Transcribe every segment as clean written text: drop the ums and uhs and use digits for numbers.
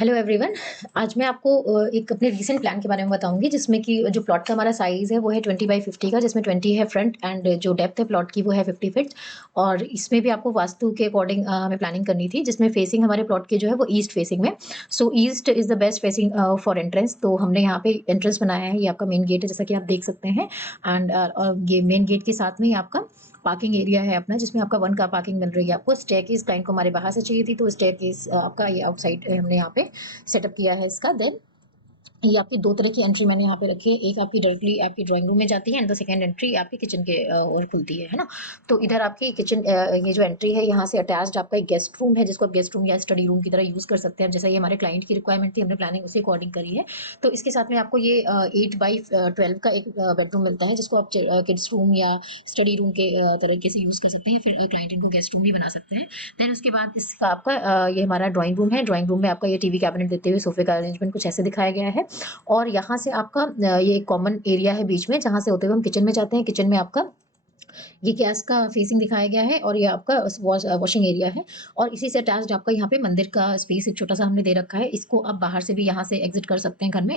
Hello everyone. आज मैं आपको एक अपने रीसेंट प्लान के बारे में बताऊंगी जिसमें कि जो प्लॉट का हमारा साइज़ है वो है 20 बाई 50 का, जिसमें 20 है फ्रंट एंड जो डेप्थ है प्लॉट की वो है 50 फीट। और इसमें भी आपको वास्तु के अकॉर्डिंग हमें प्लानिंग करनी थी, जिसमें फेसिंग हमारे प्लॉट की जो है वो ईस्ट फेसिंग में। So east is the best facing for entrance. तो हमने यहाँ पे एंट्रेंस बनाया है, ये आपका मेन गेट है जैसा कि आप देख सकते हैं। एंड ये मेन गेट के साथ में ही आपका पार्किंग एरिया है अपना, जिसमें आपका 1 कार पार्किंग मिल रही है आपको। स्टेयरकेस क्लाइंट को हमारे बाहर से चाहिए थी, तो स्टेयरकेस आपका ये आउटसाइड हमने यहाँ पे सेटअप किया है इसका। देन ये आपकी 2 तरह की एंट्री मैंने यहाँ पे रखी है। एक आपकी डायरेक्टली आपकी ड्राइंग रूम में जाती है एंड द सेकंड एंट्री आपकी किचन के ओर खुलती है ना? तो इधर आपकी किचन ये जो एंट्री है यहाँ से अटैच्ड आपका एक गेस्ट रूम है, जिसको आप गेस्ट रूम या स्टडी रूम की तरह यूज़ कर सकते हैं। जैसा ये हमारे क्लाइंट की रिक्वायरमेंट थी, हमने प्लानिंग उसी अकॉर्डिंग करी है। तो इसके साथ में आपको ये 8 बाई 12 का एक बेडरूम मिलता है, जिसको आप किड्स रूम या स्टडी रूम के तरीके से यूज़ कर सकते हैं, या फिर क्लाइंट इनको गेस्ट रूम भी बना सकते हैं। देन उसके बाद इसका आपका ये हमारा ड्राइंग रूम है। ड्राइंग रूम में आपका ये टीवी कैबिनेट देते हुए सोफे का अरेंजमेंट कुछ ऐसे दिखाया गया है। और यहाँ से आपका ये कॉमन एरिया है बीच में, जहाँ से होते हुए हम किचन में जाते हैं। किचन में आपका ये गैस का फेसिंग दिखाया गया है, और ये आपका वॉशिंग एरिया है। और इसी से अटैच्ड आपका यहाँ पे मंदिर का स्पेस एक छोटा सा हमने दे रखा है। इसको आप बाहर से भी यहाँ से एग्जिट कर सकते हैं घर में।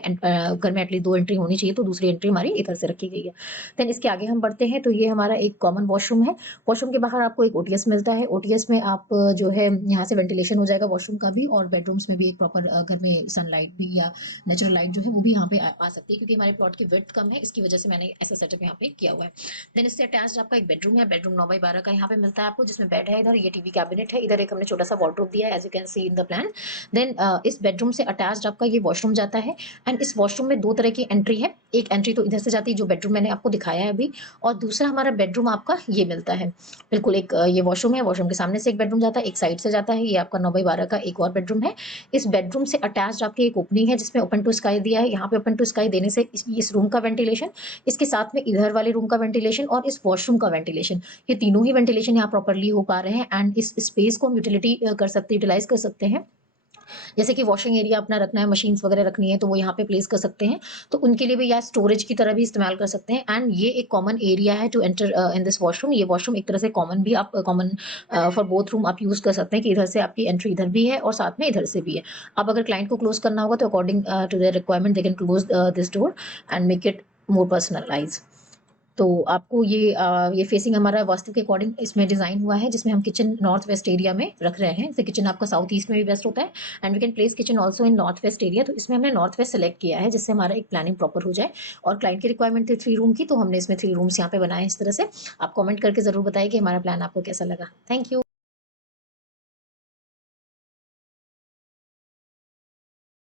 घर में एटलीस्ट 2 एंट्री होनी चाहिए, तो दूसरी एंट्री हमारी इधर से रखी गई है। देन इसके आगे हम बढ़ते हैं, तो ये हमारा एक कॉमन वॉशरूम है। वॉशरूम के बाहर आपको एक ओटीएस मिलता है। ओटीएस में आप जो है यहाँ से वेंटिलेशन हो जाएगा वॉशरूम का भी, और बेडरूम्स में भी एक प्रॉपर घर में सनलाइट भी या नेचुरल लाइट जो है वो भी यहाँ पे आ सकती है, क्योंकि हमारे प्लॉट की विड्थ कम है, इसकी वजह से मैंने ऐसा सेटअप यहाँ पे किया हुआ है। देन इससे अटैच्ड आपका एक बेडरूम है। बेडरूम 9 बाई 12 का यहाँ पे मिलता है आपको, जिसमें बेड है, इधर ये टीवी कैबिनेट है, इधर एक हमने छोटा सा वार्डरोब दिया है, as you can see in the plan. Then इस बेडरूम से अटैच्ड आपका ये वॉशरूम जाता है। एंड इस वॉशरूम में 2 तरह की एंट्री है। एक एंट्री तो इधर से जाती है, जो बेडरूम मैंने आपको दिखाया है अभी। और दूसरा हमारा बेडरूम आपका ये मिलता है। बिल्कुल एक ये वॉशरूम है, वॉशरूम के सामने से एक बेडरूम जाता है, एक साइड से जाता है। ये आपका 9 बाई 12 का एक और बेडरूम है। इस बेडरूम से अटैच्ड आपकी एक ओपनिंग है, जिसमें ओपन टू स्काई दिया है। यहाँ पे ओपन टू स्काई देने से इस रूम का वेंटिलेशन, इसके साथ में इधर वाले रूम का वेंटिलेशन और इस वॉशरूम का वेंटिलेशन, ये तीनों ही वेंटिलेशन यहाँ प्रॉपर्ली हो पा रहे हैं। एंड इस स्पेस को हम यूटिलिटी कर सकते यूटिलाइज कर सकते हैं। जैसे कि वॉशिंग एरिया अपना रखना है, मशीन्स वगैरह रखनी है, तो वो यहाँ पे प्लेस कर सकते हैं। तो उनके लिए भी या स्टोरेज की तरह भी इस्तेमाल कर सकते हैं। एंड ये एक कॉमन एरिया है to enter in this washroom. ये वॉशरूम एक तरह से कॉमन भी, आप कॉमन फॉर बोथ रूम आप यूज कर सकते हैं, कि इधर से आपकी एंट्री इधर भी है और साथ में इधर से भी है। अब अगर क्लाइंट को क्लोज करना होगा तो according to their requirement they can close this door and make it more personalise. तो आपको ये फेसिंग हमारा वास्तु के अकॉर्डिंग इसमें डिज़ाइन हुआ है, जिसमें हम किचन नॉर्थ वेस्ट एरिया में रख रहे हैं। जैसे किचन आपका साउथ ईस्ट में भी बेस्ट होता है, and we can place kitchen also in north west area. तो इसमें हमने नॉर्थ वेस्ट सेलेक्ट किया है, जिससे हमारा एक प्लानिंग प्रॉपर हो जाए। और क्लाइंट की रिक्वायरमेंट थी 3 रूम की, तो हमने इसमें 3 रूम्स यहाँ पे बनाए इस तरह से। आप कमेंट करके ज़रूर बताइए कि हमारा प्लान आपको कैसा लगा। Thank you.